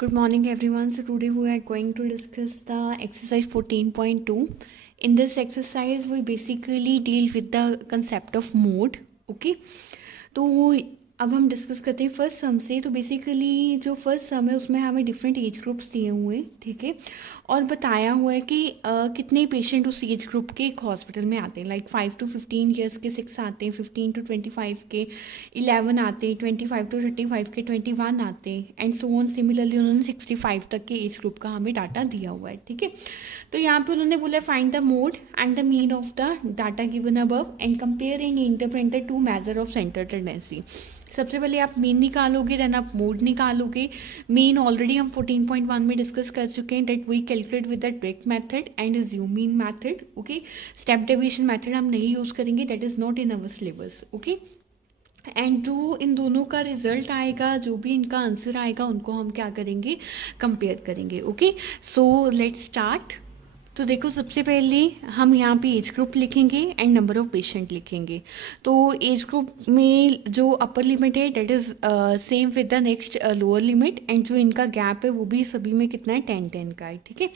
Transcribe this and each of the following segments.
Good morning everyone. So today we are going to discuss the exercise 14.2. In this exercise we basically deal with the concept of mode. Okay. तो अब हम discuss करते हैं first सम से। तो basically जो first सम है उसमें हमें डिफरेंट एज ग्रुप्स दिए हुए हैं, ठीक है, और बताया हुआ है कि कितने पेशेंट उस एज ग्रुप के एक हॉस्पिटल में आते हैं। लाइक 5 to 15 ईयर्स के 6 आते हैं, 15 to 25 के 11 आते हैं, 25 to 35 के 21 आते हैं, एंड सो ऑन। सिमिलरली उन्होंने 65 तक के एज ग्रुप का हमें डाटा दिया हुआ है, ठीक है। तो यहाँ पे उन्होंने बोला find the mode and the mean of the data given above and compare and interpret the two measure of centre tendency. सबसे पहले आप मीन निकालोगे, देन आप मोड निकालोगे। मीन ऑलरेडी हम 14.1 में डिस्कस कर चुके हैं, that we calculate with the direct method and assumed mean method. Okay, step deviation method हम नहीं यूज़ करेंगे, that is not in our syllabus. Okay, and जो इन दोनों का रिजल्ट आएगा, जो भी इनका आंसर आएगा, उनको हम क्या करेंगे, कंपेयर करेंगे। Okay, so let's start. तो देखो, सबसे पहले हम यहाँ पे एज ग्रुप लिखेंगे एंड नंबर ऑफ पेशेंट लिखेंगे। तो एज ग्रुप में जो अपर लिमिट है that is same with the next lower limit, and जो इनका गैप है वो भी सभी में कितना है, 10-10 का है, ठीक है।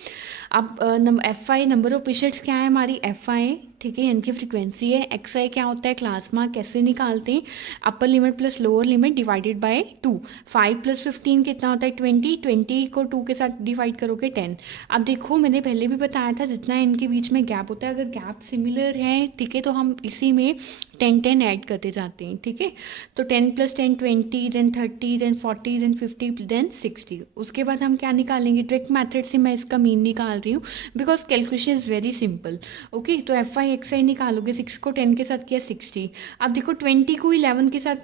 अब F I number of patients क्या है हमारी, एफ आई, ठीक है, इनकी फ्रीक्वेंसी है। एक्स आई क्या होता है, क्लास मार्क। कैसे निकालते हैं, upper limit plus lower limit divided by 2। 5 + 15 कितना होता है, 20। 20 को 2 के साथ डिवाइड करोगे 10। अब देखो, मैंने पहले भी बताया था जितना इनके बीच में गैप होता है, अगर गैप सिमिलर है, ठीक है, तो हम इसी में 10-10 ऐड करते जाते हैं, ठीक है। तो 10 + 10 20, देन 30, देन 40, देन 50, देन 60। उसके बाद हम क्या निकालेंगे, डायरेक्ट मेथड से मैं इसका मीन निकाल रही हूँ because calculation is very simple. Okay, तो एफ आई एक्स आई निकालोगे। 6 को 10 के साथ किया 60। अब देखो 20 को 11 के साथ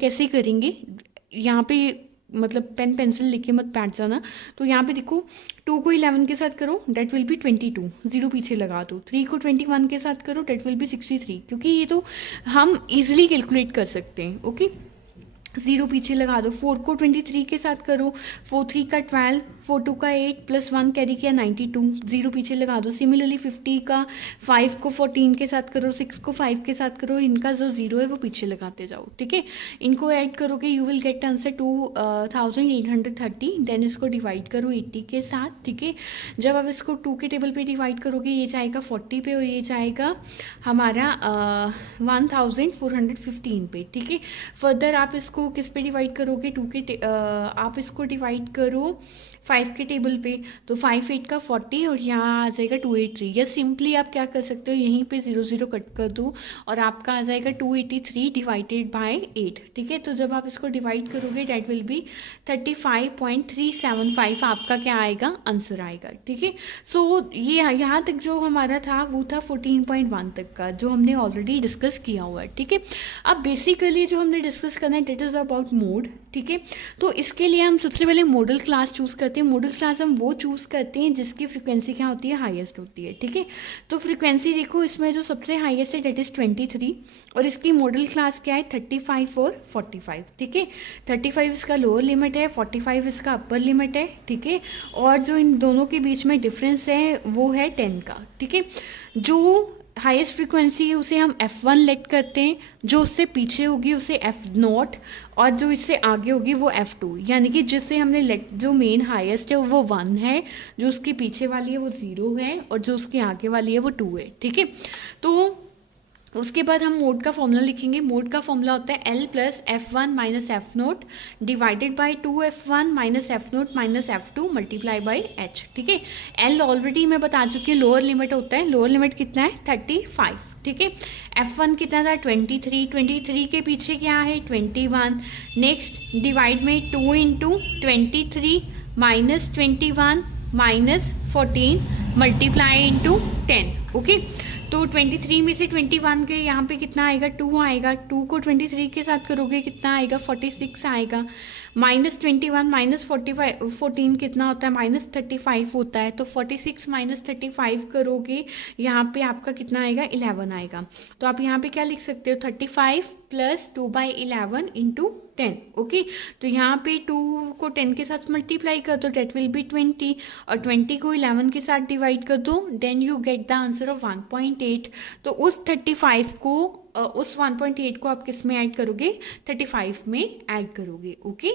कैसे करेंगे, यहाँ पे मतलब पेन पेंसिल लिखे मत बैठ जाना। तो यहाँ पे देखो, 2 को 11 के साथ करो, डेट विल बी 22, 0 पीछे लगा दो। 3 को 21 के साथ करो, डेट विल बी 63, क्योंकि ये तो हम इजीली कैलकुलेट कर सकते हैं। ओके, 0 पीछे लगा दो। 4 को 23 के साथ करो, 4 3 का 12, 4 2 का 8 + 1 कैरी किया 92, 0 पीछे लगा दो। सिमिलरली 50 का 5 को 14 के साथ करो, 6 को 5 के साथ करो, इनका जो 0 है वो पीछे लगाते जाओ, ठीक है। इनको ऐड करोगे, you will get answer 2830। Then इसको डिवाइड करो 80 के साथ, ठीक है। जब आप इसको 2 के टेबल पे डिवाइड करोगे, ये जाएगा 40 पे और ये जाएगा हमारा 1415 पे, ठीक है। फर्दर आप इसको किस पे डिवाइड करोगे, 2 के आप इसको डिवाइड करो 5 के टेबल पे, तो 5 8 का 40 और यहाँ आ जाएगा 283। या सिंपली आप क्या कर सकते हो, यहीं पे 0 0 कट कर दो और आपका आ जाएगा 283 डिवाइडेड बाय 8, ठीक है। तो जब आप इसको डिवाइड करोगे, डेट विल बी 35.375 आपका क्या आएगा, आंसर आएगा, ठीक है। सो ये यहाँ तक जो हमारा था वो था 14.1 तक का, जो हमने ऑलरेडी डिस्कस किया हुआ है, ठीक है। अब बेसिकली जो हमने डिस्कस करना है डेट इज़ अबाउट मोड, ठीक है। तो इसके लिए हम सबसे पहले मॉडल क्लास चूज़ करते हैं। मॉडल क्लास हम वो चूज़ करते हैं जिसकी फ्रीक्वेंसी क्या होती है, हाईएस्ट होती है, ठीक है। तो फ्रीक्वेंसी देखो, इसमें जो सबसे हाईएस्ट है डेट इज़ 23 और इसकी मॉडल क्लास क्या है, 35 और 45, ठीक है। 35 इसका लोअर लिमिट है, 45 इसका अपर लिमिट है, ठीक है। और जो इन दोनों के बीच में डिफरेंस है वो है 10 का, ठीक है। जो हाईएस्ट फ्रीक्वेंसी है उसे हम F1 लेट करते हैं, जो उससे पीछे होगी उसे F0 और जो इससे आगे होगी वो F2। यानी कि जिससे हमने लेट, जो मेन हाईएस्ट है वो 1 है, जो उसके पीछे वाली है वो 0 है और जो उसके आगे वाली है वो 2 है, ठीक है। तो उसके बाद हम मोड का फॉर्मूला लिखेंगे। मोड का फॉर्मूला होता है L + F1 - F0 divided by 2F1 - F0 - F2 multiply by H, ठीक है। L ऑलरेडी मैं बता चुकी हूँ, लोअर लिमिट होता है। लोअर लिमिट कितना है, 35, ठीक है। F1 कितना था, 23। 23 के पीछे क्या है, 21। नेक्स्ट डिवाइड में 2 × 23 - 21 - 14 मल्टीप्लाई × 10, ओके। तो 23 में से 21 के यहाँ पे कितना आएगा, 2 आएगा। 2 को 23 के साथ करोगे कितना आएगा, 46 आएगा। -21 - 45 14 कितना होता है, -35 होता है। तो 46 - 35 करोगे, यहाँ पे आपका कितना आएगा, 11 आएगा। तो आप यहाँ पे क्या लिख सकते हो, 35 + 2/11 × 10, ओके। तो यहाँ पे 2 को 10 के साथ मल्टीप्लाई कर दो, डेट विल बी 20 और 20 को 11 के साथ डिवाइड कर दो, then you get the answer of 1.8। तो उस 35 को उस 1.8 को आप किस में ऐड करोगे, 35 में ऐड करोगे, ओके।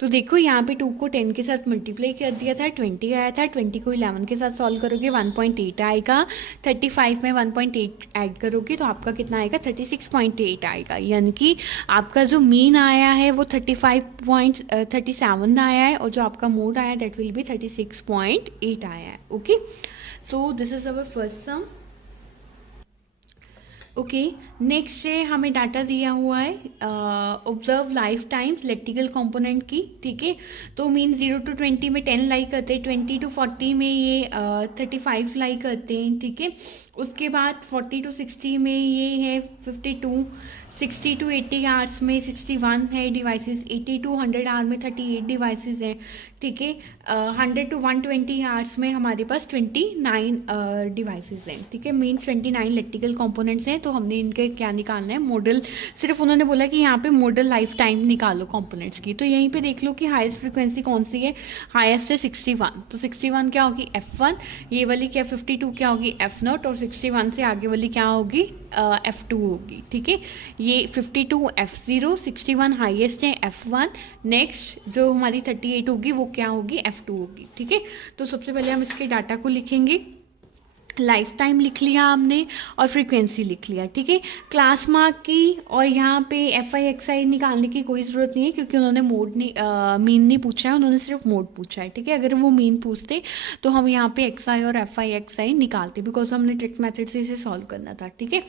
तो देखो यहाँ पे 2 को 10 के साथ मल्टीप्लाई कर दिया था, 20 आया था, 20 को 11 के साथ सॉल्व करोगे 1.8 आएगा, 35 में 1.8 ऐड करोगे तो आपका कितना आएगा, 36.8 आएगा। यानी कि आपका जो मीन आया है वो 35.37 आया है और जो आपका मोड आया दैट विल बी 36.8 आया है। Okay, so this is our first sum. Okay, next है हमें डाटा दिया हुआ है observe life times electrical component की। ठीक है, तो मीन 0 to 20 में 10 लाइक करते हैं, 20 to 40 में ये 35 लाइक करते हैं। ठीक है, उसके बाद 40 to 60 में ये है 52, 60 to 80 आवर्स में 61 है डिवाइसेस, 80 to 100 आवर में 38 डिवाइसेस हैं। ठीक है, 100 to 120 आवर्स में हमारे पास 29 डिवाइसेस हैं। ठीक है, मीन्स 29 इलेक्ट्रिकल कंपोनेंट्स हैं। तो हमने इनके क्या निकालना है, मॉडल। सिर्फ उन्होंने बोला कि यहाँ पे मॉडल लाइफ टाइम निकालो कंपोनेंट्स की। तो यहीं पे देख लो कि हाईएस्ट फ्रिक्वेंसी कौन सी है, हाईएस्ट है 61। तो 61 क्या होगी, F1, ये वाली क्या 52 क्या होगी, F0, और 61 से आगे वाली क्या होगी, F2 होगी। ठीक है, ये 52 F0, 61 हाईएस्ट है F1, नेक्स्ट जो हमारी 38 होगी वो क्या होगी, F2 होगी। ठीक है, तो सबसे पहले हम इसके डाटा को लिखेंगे। लाइफ टाइम लिख लिया हमने और फ्रीक्वेंसी लिख लिया। ठीक है, क्लास मार्क की और यहाँ पे FI/XI निकालने की कोई ज़रूरत नहीं है क्योंकि उन्होंने मोड नहीं मीन नहीं पूछा है, उन्होंने सिर्फ मोड पूछा है। ठीक है, अगर वो मीन पूछते तो हम यहाँ पे XI और FI/XI निकालते, बिकॉज हमने ट्रिक मेथड से इसे सॉल्व करना था। ठीक है,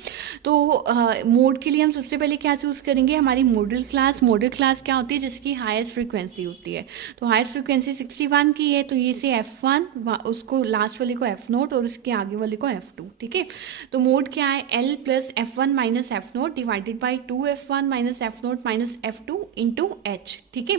तो मोड के लिए हम सबसे पहले क्या चूज़ करेंगे, हमारी मॉडल क्लास। मॉडल क्लास क्या होती है, जिसकी हाईएस्ट फ्रिक्वेंसी होती है। तो हाईएस्ट फ्रिक्वेंसी 61 की है, तो ये से F1, उसको लास्ट वाले को F0 और उसके आगे वाले को F2। ठीक है, तो मोड क्या है, L plus F1 minus F0 divided by 2F1 minus F0 minus F2 into H। ठीक है,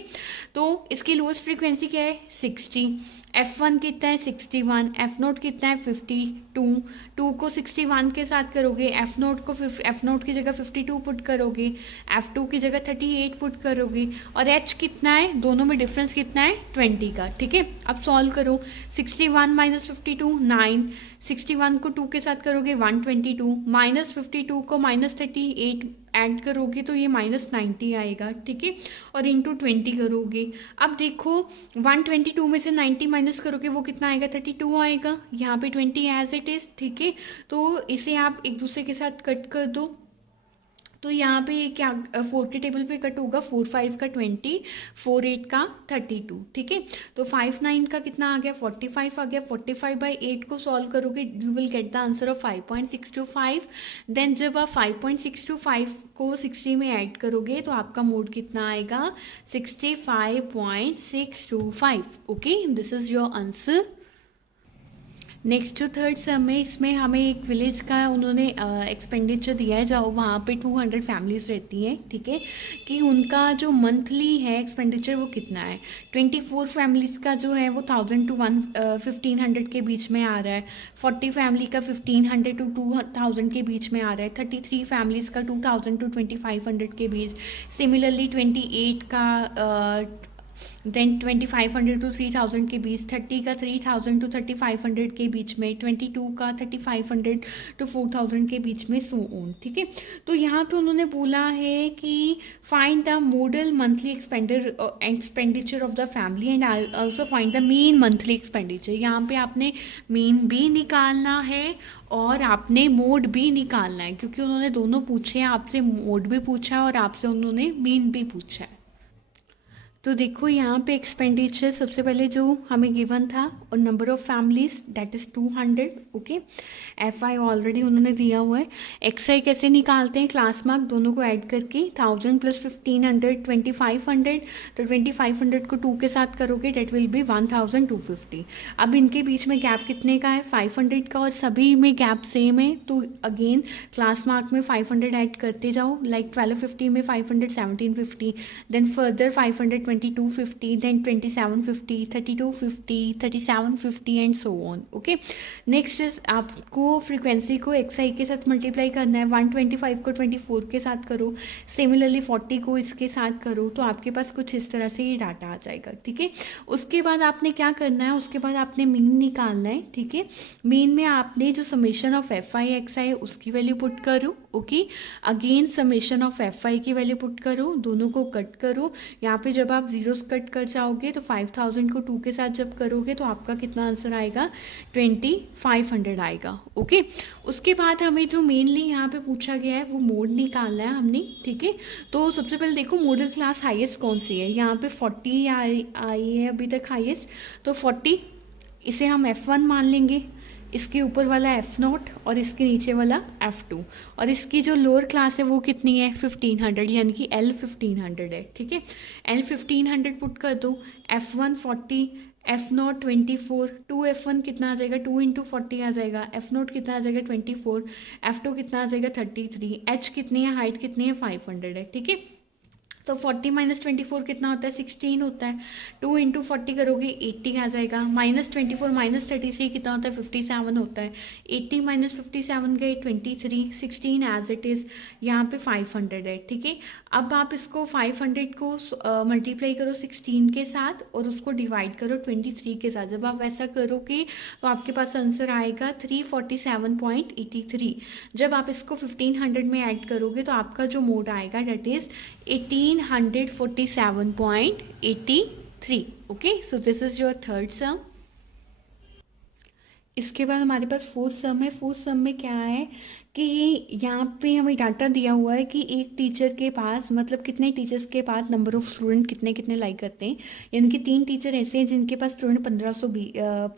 तो इसकी लोएस्ट फ्रीक्वेंसी क्या है, 60, F1 कितना है 61, F0 कितना है 52, 2 को 61 के साथ करोगे, F0 की जगह 52 पुट करोगे, F2 की जगह 38 पुट करोगे, और H कितना है, दोनों में डिफरेंस कितना है 20 का। ठीक है, अब सॉल्व करो, 61 माइनस 52 9, 61 को 2 के साथ करोगे 122, माइनस 52 को माइनस 38 ऐड करोगे तो ये माइनस 90 आएगा। ठीक है, और इंटू 20 करोगे। अब देखो 122 में से 90 माइनस करोगे वो कितना आएगा, 32 आएगा। यहाँ पे 20 एज इट इज़। ठीक है, तो इसे आप एक दूसरे के साथ कट कर दो। तो यहाँ पे क्या 4 के टेबल पे कट होगा, 4 5 का 20, 4 8 का 32। ठीक है, तो 5 9 का कितना आ गया, 45 आ गया। 45/8 को सॉल्व करोगे you will get the answer of 5.625। Then जब आप 5.625 को 60 में ऐड करोगे तो आपका मोड कितना आएगा, 65.625। Okay, this is your answer. Next जो थर्ड सम है, इसमें हमें एक विलेज का उन्होंने एक्सपेंडिचर दिया है जहाँ वहाँ पे 200 फैमिलीज रहती हैं। ठीक है, कि उनका जो मंथली है एक्सपेंडिचर वो कितना है। 24 फैमिलीज़ का जो है वो 1000 to 1500 के बीच में आ रहा है। 40 फैमिली का 1500 to 2000 के बीच में आ रहा है। 33 फैमिलीज़ का 2000 to 2500 के बीच। सिमिलरली 28 का देन 2500 to 3000 के बीच। 30 का 3000 to 3500 के बीच में। 22 का 3500 to 4000 के बीच में, सो ऑन। ठीक है, तो यहाँ पे उन्होंने बोला है कि find the model monthly expenditure of the family and also find the mean monthly expenditure. यहाँ पे आपने मीन भी निकालना है और आपने मोड भी निकालना है, क्योंकि उन्होंने दोनों पूछे हैं, आपसे मोड भी पूछा है और आपसे उन्होंने मीन भी पूछा है। तो देखो यहाँ पे एक्सपेंडिचर सबसे पहले जो हमें गिवन था और number of families that is 200। Okay, FI already उन्होंने दिया हुआ है। XI कैसे निकालते हैं, क्लास मार्क दोनों को ऐड करके 1000 प्लस 1500 2500। तो 2500 को 2 के साथ करोगे डेट विल बी 1250। अब इनके बीच में गैप कितने का है, 500 का, और सभी में गैप सेम है। तो अगेन क्लास मार्क में 500 ऐड करते जाओ, लाइक 1250 में 500 1750, then further 500 2250, then 2750, 3250, 3750 and so on. Okay, next आपको फ्रीक्वेंसी को XI के साथ मल्टीप्लाई करना है। 125 को 24 के साथ करो, सिमिलरली 40 को इसके साथ करो, तो आपके पास कुछ इस तरह से ये डाटा आ जाएगा। ठीक है, उसके बाद आपने क्या करना है, उसके बाद आपने मीन निकालना है। ठीक है, मीन में आपने जो समेशन ऑफ FI/XI है उसकी वैल्यू पुट करो। Okay. Again summation of F I की वैल्यू पुट करो, दोनों को कट करो। यहाँ पे जब आप जीरोस कट कर जाओगे तो 5000 को 2 के साथ जब करोगे तो आपका कितना आंसर आएगा, 2500 आएगा। ओके। उसके बाद हमें जो मेनली यहाँ पे पूछा गया है वो मोड निकालना है हमने, ठीक है। तो सबसे पहले देखो मॉडल क्लास हाईएस्ट कौन सी है, यहाँ पे 40 आई है अभी तक हाईएस्ट, तो 40 इसे हम F1 मान लेंगे, इसके ऊपर वाला F0 और इसके नीचे वाला F2, और इसकी जो लोअर क्लास है वो कितनी है, 1500, यानी कि L1500 है, ठीक है। L1500 पुट कर दो, F1 40, F0 24, 2F1 कितना आ जाएगा, 2 इंटू 40 आ जाएगा, F0 कितना आ जाएगा 24, F2 कितना आ जाएगा 33, H कितनी है, हाइट कितनी है 500 है, ठीक है। तो 40 माइनस 24 कितना होता है, 16 होता है। 2 इंटू 40 करोगे 80 आ जाएगा, माइनस 24 माइनस 33 कितना होता है, 57 होता है। 80 माइनस 57 गए 23, 16 एज इट इज़, यहाँ पे 500 है, ठीक है। अब आप इसको 500 को मल्टीप्लाई करो 16 के साथ और उसको डिवाइड करो 23 के साथ। जब आप ऐसा करोगे तो आपके पास आंसर आएगा 347.83। जब आप इसको 1500 में ऐड करोगे तो आपका जो मोड आएगा that is 1847.83। Okay, so this is your third सम। इसके बाद हमारे पास फोर्थ सम है। फोर्थ सम में क्या है कि यहाँ पे हमें डाटा दिया हुआ है कि एक टीचर के पास, मतलब कितने टीचर्स के पास नंबर ऑफ स्टूडेंट कितने कितने लाइक करते हैं, यानी कि 3 टीचर ऐसे हैं जिनके पास स्टूडेंट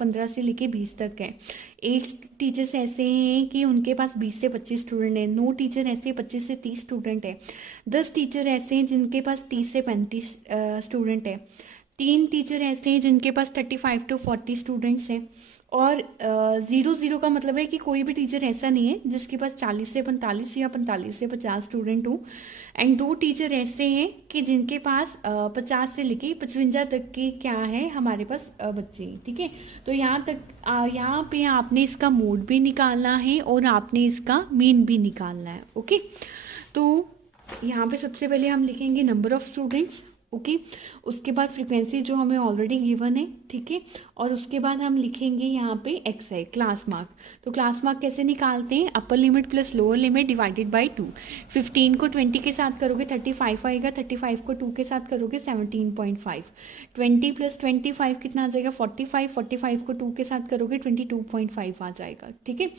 15 से लेके 20 तक है। 8 टीचर्स ऐसे हैं कि उनके पास 20 से 25 स्टूडेंट हैं। 9 टीचर ऐसे 25 से 30 स्टूडेंट है। 10 टीचर ऐसे हैं जिनके पास 30 से 35 स्टूडेंट है। 3 टीचर ऐसे हैं जिनके पास 35 to 40 स्टूडेंट्स हैं। और 0 का मतलब है कि कोई भी टीचर ऐसा नहीं है जिसके पास 40 से 45 या 45 से 50 स्टूडेंट हो। एंड 2 टीचर ऐसे हैं कि जिनके पास 50 से लेके 55 तक के क्या है हमारे पास बच्चे हैं, ठीक है। तो यहाँ तक यहाँ पे आपने इसका मोड भी निकालना है और आपने इसका मीन भी निकालना है। ओके, तो यहाँ पे सबसे पहले हम लिखेंगे नंबर ऑफ स्टूडेंट्स। ओके, उसके बाद फ्रीक्वेंसी जो हमें ऑलरेडी गिवन है, ठीक है। और उसके बाद हम लिखेंगे यहाँ पे एक्स है, क्लास मार्क। तो क्लास मार्क कैसे निकालते हैं, upper limit plus lower limit divided by 2। 15 को 20 के साथ करोगे 35 आएगा, 35 को 2 के साथ करोगे 17.5। 20 प्लस 25 कितना आ जाएगा, 45। 45 को 2 के साथ करोगे 22.5 आ जाएगा, ठीक है।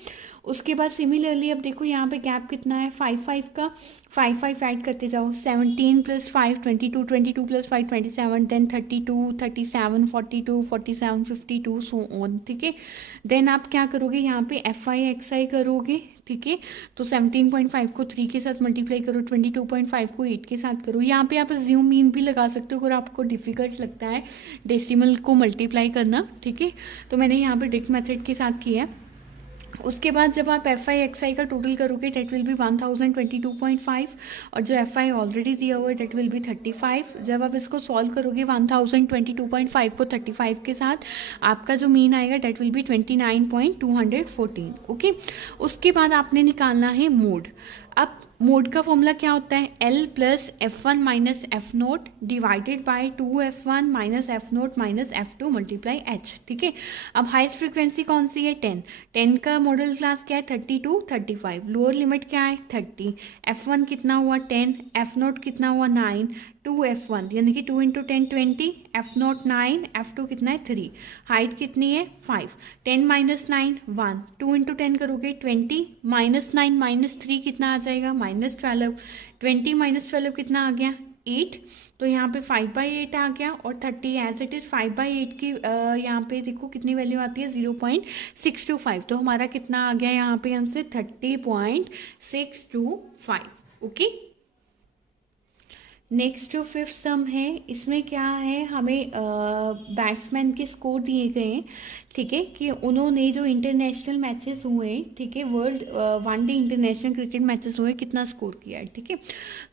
उसके बाद सिमिलरली अब देखो यहाँ पे गैप कितना है, 5 का 5 ऐड करते जाओ। 17 plus 5 22, 22 plus 5 27, then 32, 37, 42, 47, 52 so on, ठीक है। देन आप क्या करोगे, यहाँ पे FI XI करोगे, ठीक है। तो 17.5 को 3 के साथ मल्टीप्लाई करो, 22.5 को 8 के साथ करो। यहाँ पे आप ज़ूम मीन भी लगा सकते हो अगर आपको डिफ़िकल्ट लगता है डेसिमल को मल्टीप्लाई करना, ठीक है। तो मैंने यहाँ पे डिक्ट मेथड के साथ किया है। उसके बाद जब आप FI XI का टोटल करोगे डेट विल बी 1022.5, और जो FI ऑलरेडी दिया हुआ है डेट विल बी 35। जब आप इसको सॉल्व करोगे 1022.5 को 35 के साथ, आपका जो मीन आएगा डेट विल बी 29.214। ओके, उसके बाद आपने निकालना है मोड। अब मोड का फॉर्मूला क्या होता है, L plus F1 minus F0 divided by 2F1 minus F0 minus F2 multiply H, ठीक है। अब हाईएस्ट फ्रीक्वेंसी कौन सी है, 10। 10 का मॉडल क्लास क्या है, 30 to 35। लोअर लिमिट क्या है, 30। F1 कितना हुआ 10, F0 कितना हुआ 9, 2F1 यानी कि 2 इंटू 10 20, F0 9, F2 कितना है 3, हाइट कितनी है 5। 10 माइनस 9 1, 2 इंटू 10 करोगे 20, माइनस 9 माइनस 3 कितना आ जाएगा, -12। 20 माइनस 12 कितना आ गया 8। तो यहाँ पे 5/8 आ गया, और 30 एज इट इज़ 5/8 की यहाँ पे देखो कितनी वैल्यू आती है 0.625। तो हमारा कितना आ गया यहाँ पे आंसर 30.625। ओके, नेक्स्ट जो फिफ्थ सम है, इसमें क्या है, हमें बैट्समैन के स्कोर दिए गए हैं, ठीक है, कि उन्होंने जो इंटरनेशनल मैचेस हुए, ठीक है, world 1 day international cricket matches हुए, कितना स्कोर किया है, ठीक है।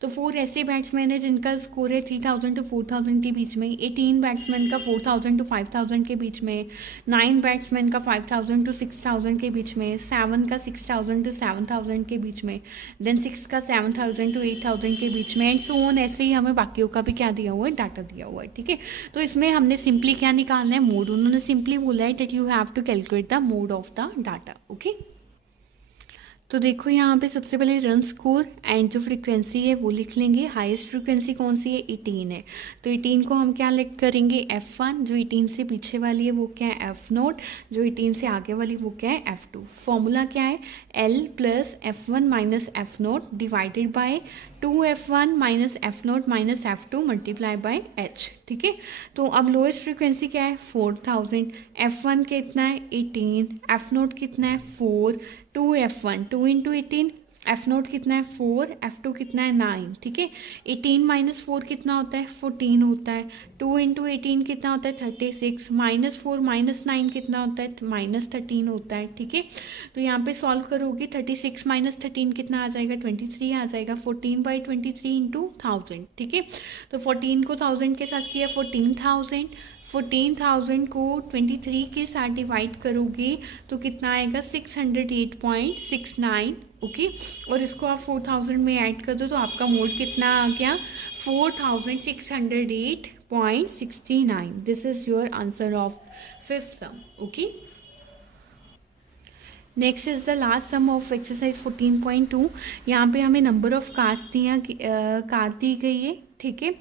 तो 4 ऐसे बैट्समैन है जिनका स्कोर है 3000 to 4000 के बीच में। 18 बैट्समैन का 4000 to 5000 के बीच में। 9 बैट्समैन का 5000 to 6000 के बीच में। 7 का 6000 to 7000 के बीच में। देन 6 का 7000 to 8000 के बीच में, एंड सो ऑन। ऐसे ही हमें बाकियों का भी क्या दिया हुआ है, डाटा दिया हुआ है, ठीक है। तो इसमें हमने सिंपली क्या निकालना है, मोड। उन्होंने सिंपली बोला है that you have to calculate the mode of the data. Okay, तो देखो यहाँ पे सबसे पहले रन स्कोर एंड जो फ्रीक्वेंसी है वो लिख लेंगे। हाईएस्ट फ्रीक्वेंसी कौन सी है, 18 है, तो 18 को हम क्या लिख करेंगे, F1। जो 18 से पीछे वाली है वो क्या है, F0। जो 18 से आगे वाली वो क्या है, F2। फॉर्मूला क्या है, L plus F1 minus F0 divided by 2F1 minus F0 minus F2 multiply by H। ठीक है, तो अब लोएस्ट फ्रीक्वेंसी क्या है, 4000। F1 कितना है, 18। F0 कितना है, 4। 2F1 2 into 18। F0 कितना है, 4। F2 कितना है, 9। ठीक है, 18 माइनस 4 कितना होता है, 14 होता है। 2 इंटू 18 कितना होता है, 36। माइनस 4 माइनस 9 कितना होता है, माइनस 13 होता है। ठीक है, तो यहाँ पे सॉल्व करोगे 36 माइनस 13 कितना आ जाएगा, 23 आ जाएगा। 14/23 इंटू 1000। ठीक है, तो 14 को 1000 के साथ किया 14,000। 14,000 को 23 के साथ डिवाइड करोगे तो कितना आएगा, 608.69। ओके, और इसको आप 4000 में ऐड कर दो तो आपका मोड कितना आ गया, 4608.69। This is your answer of fifth sum. Okay, next is the last sum of exercise 14.2। यहाँ पे हमें नंबर ऑफ कार्स कार दी गई है। ठीक है,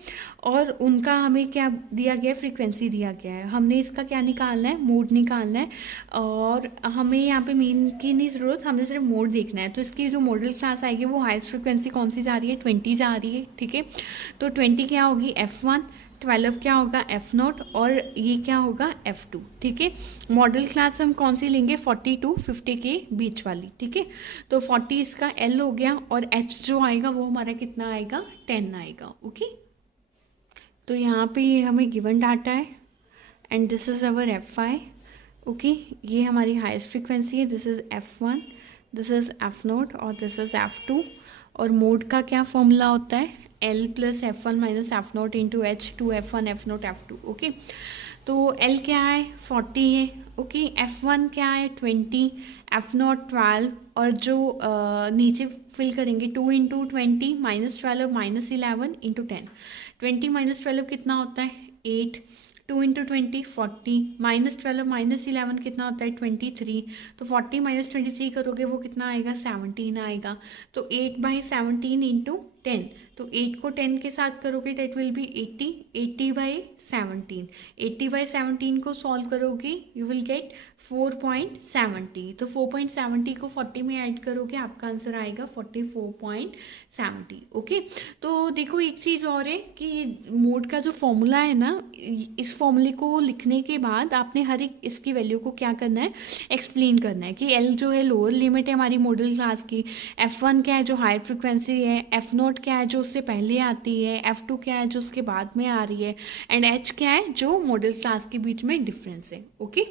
और उनका हमें क्या दिया गया है, फ्रीक्वेंसी दिया गया है। हमने इसका क्या निकालना है, मोड निकालना है, और हमें यहाँ पे मीन की नहीं ज़रूरत, हमें सिर्फ मोड देखना है। तो इसकी जो मॉडल क्लास आएगी वो हाईएस्ट फ्रीक्वेंसी कौन सी जा रही है, 20 जा रही है। ठीक है, तो 20 क्या होगी, F1। 12 क्या होगा, F0, और ये क्या होगा, F2। ठीक है, मॉडल क्लास हम कौन सी लेंगे, 40 to 50 के बीच वाली। ठीक है, तो 40 इसका L हो गया, और H जो आएगा वो हमारा कितना आएगा, 10 आएगा। ओके, तो यहाँ पे ये हमें गिवन डाटा है and this is our Fi। Okay, ये हमारी हाईएस्ट फ्रीक्वेंसी है, this is F1, this is F0 और दिस इज़ F2। और मोड का क्या फॉर्मूला होता है, L plus F1 minus F0 into H, 2F1 F0 F2। Okay, तो L क्या है, 40 है। ओके, F1 क्या है, 20, F0 12, और जो नीचे फिल करेंगे 2 into 20 minus 12 minus 11 into 10। 20 minus 12 कितना होता है, 8। 2 इंटू 20 40, माइनस 12 माइनस 11 कितना होता है, 23। तो 40 माइनस 23 करोगे वो कितना आएगा, 17 आएगा। तो 8/17 इंटू 10, तो 8 को 10 के साथ करोगे डेट विल बी 80। 80/17, 80/17 को सॉल्व करोगे यू विल गेट 4.70। तो 4.70 को 40 में ऐड करोगे आपका आंसर आएगा 44.70। ओके, तो देखो एक चीज़ और है कि मोड का जो फॉर्मूला है ना, इस फॉर्मूले को लिखने के बाद आपने हर एक इसकी वैल्यू को क्या करना है, एक्सप्लेन करना है कि L जो है लोअर लिमिट है हमारी मॉडल क्लास की, F1 क्या है जो हाई फ्रिक्वेंसी है, F0 क्या है जो उससे पहले आती है, F2 क्या है जो उसके बाद में आ रही है, एंड H क्या है जो मॉडल क्लास के बीच में डिफरेंस है। ओके,